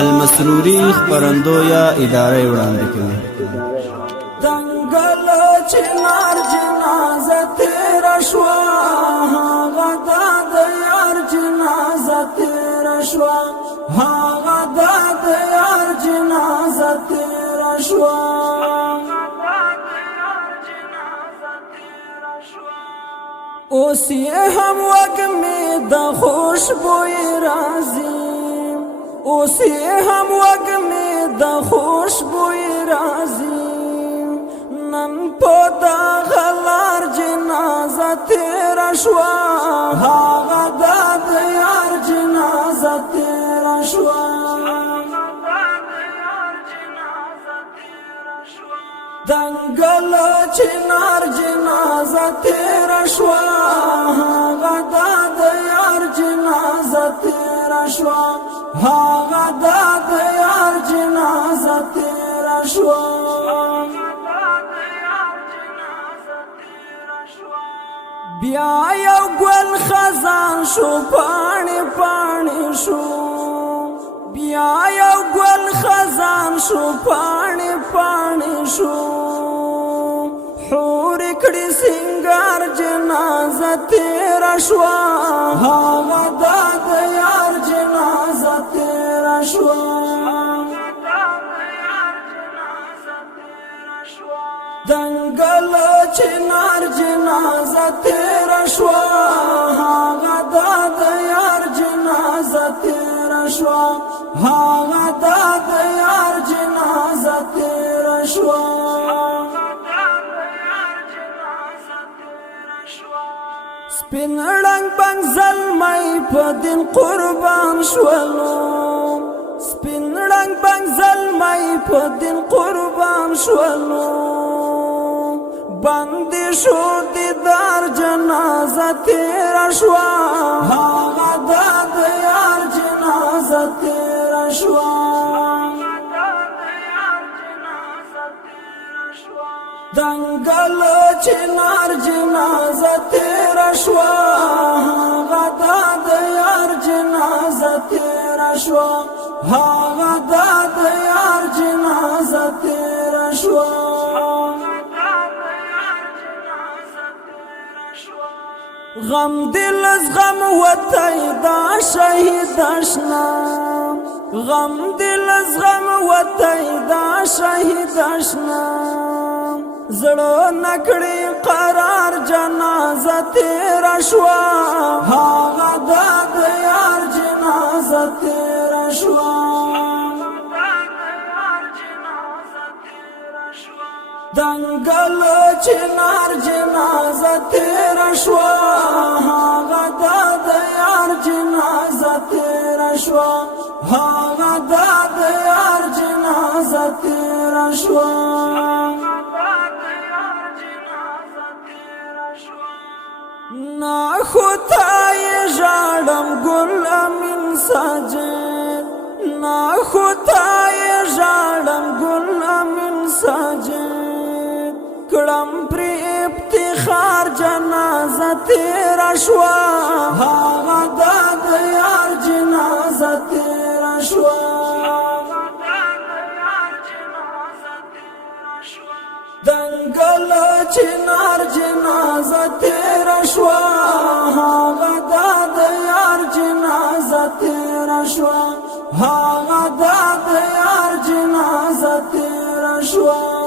المسروري خبرندو یا اداره وړاندې کوي. دنګل چنار جنازه تیرا شوا هغه د یار جنازه تیرا شوا هغه د یار جنازه تیرا شوا اوس یې هم وږمې د خوشبویي راځي اوس یې هم وږمې د خوشبویي راځي نن په دغه لار جنازه تیره شوه هغه د یار جنازه تیره شوه دنګل چنار جنازه تیره شوه هغه د یار جنازه تیره شوه هغه د یار جنازه تیره شوه بیا یو ګل خزان شو پاڼې پاڼې شو بیا یو ګل خزان شو پاڼې پاڼې شو حور کړي سنگار جنازه تیره شوه هغه د یار جنازه تیره شوه دنګل چنار جنازه تیره شوه هغه د یار جنازه تیره شوه هغه د یار جنازه تیره شوه سپین رنګ بنګ زلمی په دین قربان شولو سپین رنګ بنګ زلمی په دین قربان شولو بندی شو دیدار جنازه تیره شوه هغه د یار جنازه تیره شوه دنګل چنار جنازه تیره شوه هغه د یار جنازه تیره شوه هغه د یار جنازه تیره شوه غم دل از غم وتی دا شهید اشنا غم دل از غم وتی دا شهید اشنا زړه نکړي قرار جنازه تیره شوه هغه د یار جنازه تیره شوه دنګل چنار جنازه تیره شوه هغه د یار جنازه تیره شوه هغه د یار جنازه تیره شوه نا خدای ژړم ګل امین ساجد نا خدای ژړم ګل امین ساجد کړم پر افتخار جنازه تیره شوه هغه د یار جنازه تیره شوه دنګل چنار جنازه تیره شوه هغه د یار جنازه تیره شوه هغه د یار جنازه تیره شوه